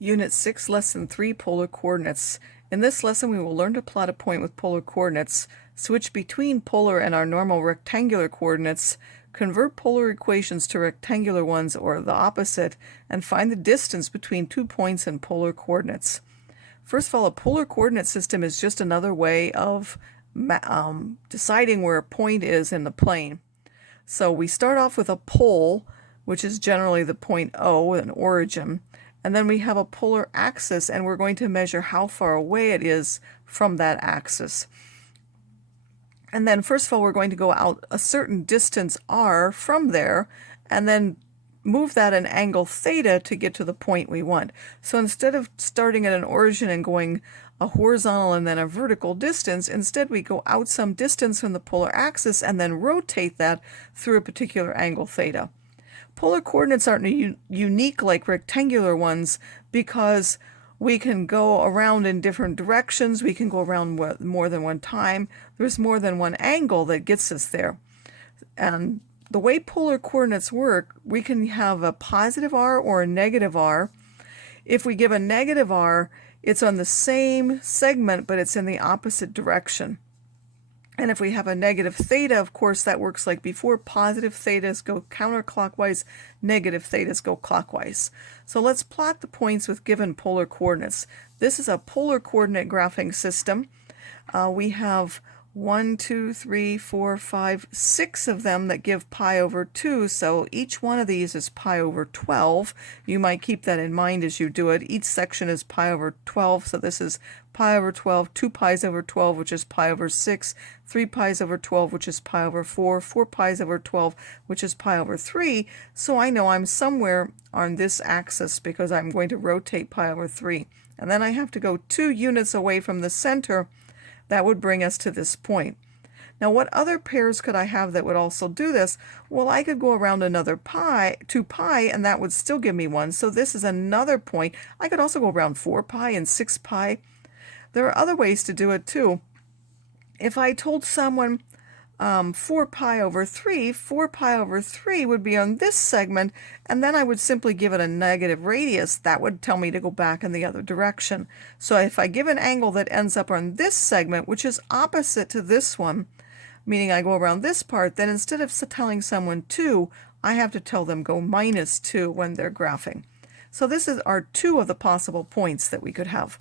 Unit 6, Lesson 3, Polar Coordinates. In this lesson, we will learn to plot a point with polar coordinates, switch between polar and our normal rectangular coordinates, convert polar equations to rectangular ones or the opposite, and find the distance between 2 points in polar coordinates. First of all, a polar coordinate system is just another way of deciding where a point is in the plane. So we start off with a pole, which is generally the point O, an origin. And then we have a polar axis, and we're going to measure how far away it is from that axis. And then first of all, we're going to go out a certain distance r from there, and then move that an angle theta to get to the point we want. So instead of starting at an origin and going a horizontal and then a vertical distance, instead we go out some distance from the polar axis and then rotate that through a particular angle theta. Polar coordinates aren't unique like rectangular ones because we can go around in different directions. We can go around more than one time. There's more than one angle that gets us there. And the way polar coordinates work, we can have a positive r or a negative r. If we give a negative r, it's on the same segment, but it's in the opposite direction. And if we have a negative theta, of course, that works like before. Positive thetas go counterclockwise, negative thetas go clockwise. So let's plot the points with given polar coordinates. This is a polar coordinate graphing system. We have 1, 2, 3, 4, 5, 6 of them that give pi over 2, so each one of these is pi over 12. You might keep that in mind as you do it. Each section is pi over 12, so this is pi over 12, 2 pi's over 12, which is pi over 6, 3 pi's over 12, which is pi over 4, 4 pi's over 12, which is pi over 3, so I know I'm somewhere on this axis because I'm going to rotate pi over 3. And then I have to go 2 units away from the center. That would bring us to this point. Now, what other pairs could I have that would also do this? Well, I could go around another pi, 2 pi, and that would still give me 1. So this is another point. I could also go around 4 pi and 6 pi. There are other ways to do it too. If I told someone 4 pi over 3, 4 pi over 3 would be on this segment, and then I would simply give it a negative radius. That would tell me to go back in the other direction. So if I give an angle that ends up on this segment, which is opposite to this one, meaning I go around this part, then instead of telling someone 2, I have to tell them go minus 2 when they're graphing. So this is our 2 of the possible points that we could have.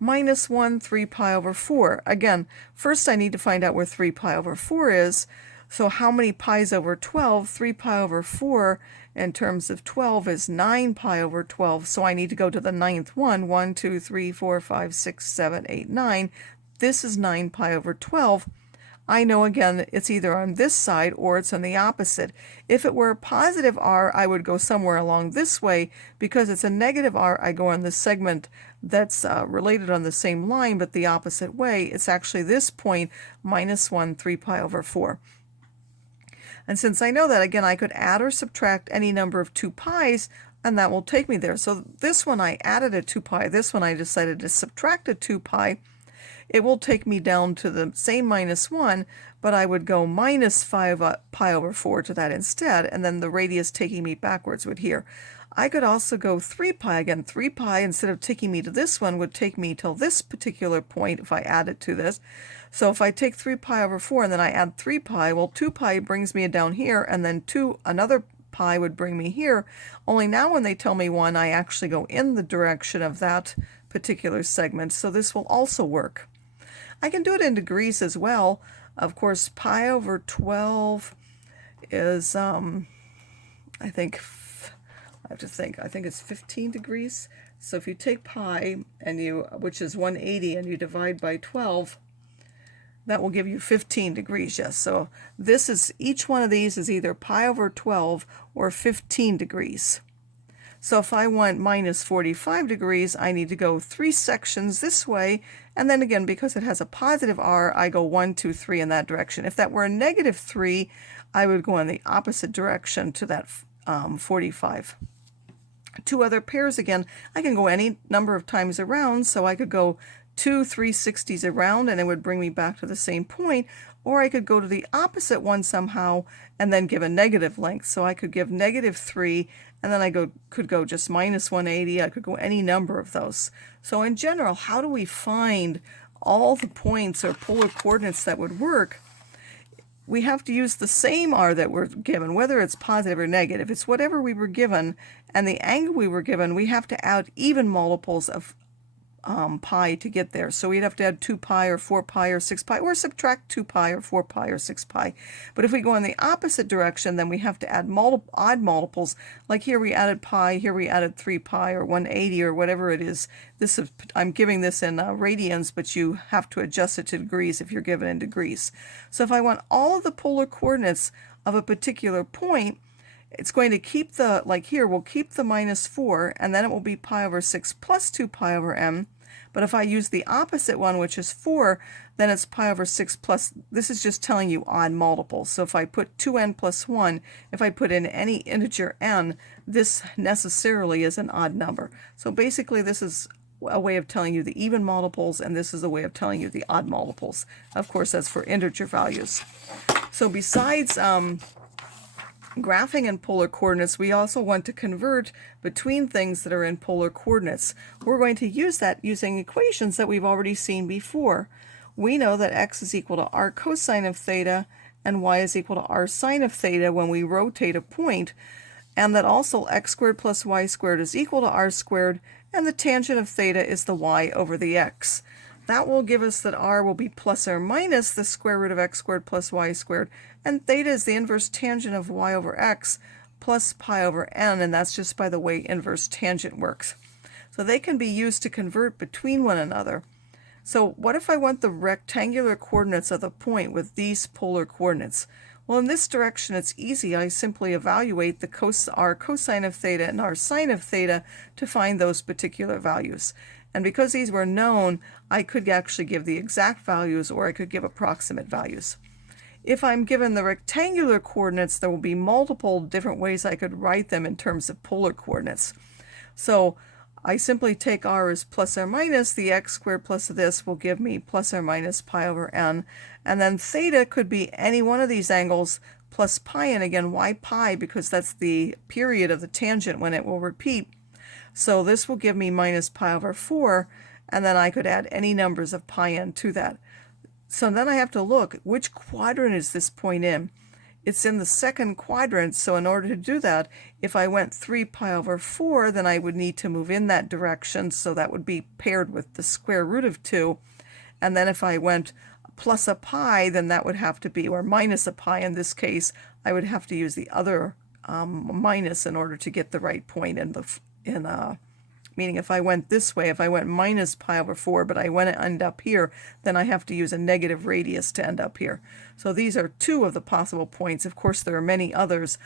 Minus 1, 3 pi over 4. Again, first I need to find out where 3 pi over 4 is. So how many pi's over 12? 3 pi over 4 in terms of 12 is 9 pi over 12. So I need to go to the ninth one. 1, 2, 3, 4, 5, 6, 7, 8, 9. This is 9 pi over 12. I know again it's either on this side or it's on the opposite. If it were a positive r, I would go somewhere along this way. Because it's a negative r, I go on the segment that's related on the same line but the opposite way. It's actually this point, minus 1, 3 pi over 4. And since I know that, again, I could add or subtract any number of 2 pi's, and that will take me there. So this one I added a 2 pi, this one I decided to subtract a 2 pi. It will take me down to the same minus 1, but I would go minus 5 pi over 4 to that instead, and then the radius taking me backwards would here. I could also go 3 pi again. 3 pi, instead of taking me to this one, would take me till this particular point if I add it to this. So if I take 3 pi over 4 and then I add 3 pi, well, 2 pi brings me down here, and then another pi would bring me here. Only now when they tell me 1, I actually go in the direction of that particular segment, so this will also work. I can do it in degrees as well. Of course, pi over 12 is, I think it's 15 degrees. So if you take pi, which is 180, and you divide by 12, that will give you 15 degrees, yes. So each one of these is either pi over 12 or 15 degrees. So if I want minus 45 degrees, I need to go 3 sections this way, and then again, because it has a positive r, I go 1, 2, 3 in that direction. If that were a negative 3, I would go in the opposite direction to that 45. 2 other pairs again, I can go any number of times around, so I could go two 360s around and it would bring me back to the same point, or I could go to the opposite one somehow and then give a negative length. So I could give -3, and then I could go just -180. I could go any number of those. So in general, how do we find all the points or polar coordinates that would work? We have to use the same r that we're given, whether it's positive or negative. It's whatever we were given, and the angle we were given, we have to add even multiples of pi to get there. So we'd have to add 2 pi or 4 pi or 6 pi, or subtract 2 pi or 4 pi or 6 pi. But if we go in the opposite direction, then we have to add odd multiples. Like here we added pi, here we added 3 pi or 180 or whatever it is. I'm giving this in radians, but you have to adjust it to degrees if you're given in degrees. So if I want all of the polar coordinates of a particular point, it's going to keep the, like here, we'll keep the -4, and then it will be pi over 6 plus 2 pi over m. But if I use the opposite one, which is 4, then it's pi over 6 plus, this is just telling you odd multiples. So if I put 2n plus 1, if I put in any integer n, this necessarily is an odd number. So basically this is a way of telling you the even multiples, and this is a way of telling you the odd multiples. Of course, that's for integer values. So besides graphing in polar coordinates, we also want to convert between things that are in polar coordinates. We're going to use that using equations that we've already seen before. We know that x is equal to r cosine of theta and y is equal to r sine of theta when we rotate a point, and that also x squared plus y squared is equal to r squared, and the tangent of theta is the y over the x. That will give us that r will be plus or minus the square root of x squared plus y squared, and theta is the inverse tangent of y over x plus pi over n, and that's just by the way inverse tangent works. So they can be used to convert between one another. So what if I want the rectangular coordinates of the point with these polar coordinates? Well, in this direction it's easy. I simply evaluate the r cosine of theta and r sine of theta to find those particular values. And because these were known, I could actually give the exact values, or I could give approximate values. If I'm given the rectangular coordinates, there will be multiple different ways I could write them in terms of polar coordinates. So I simply take r as plus or minus the x squared plus this will give me plus or minus pi over n. And then theta could be any one of these angles plus pi, and again, why pi? Because that's the period of the tangent when it will repeat. So this will give me minus pi over 4, and then I could add any numbers of pi n to that. So then I have to look, which quadrant is this point in? It's in the second quadrant, so in order to do that, if I went 3 pi over 4, then I would need to move in that direction, so that would be paired with the square root of 2. And then if I went plus a pi, then that would have to be, or minus a pi in this case, I would have to use the other minus in order to get the right point meaning if I went this way, if I went minus pi over 4, but I want to end up here, then I have to use a negative radius to end up here. So these are two of the possible points. Of course, there are many others.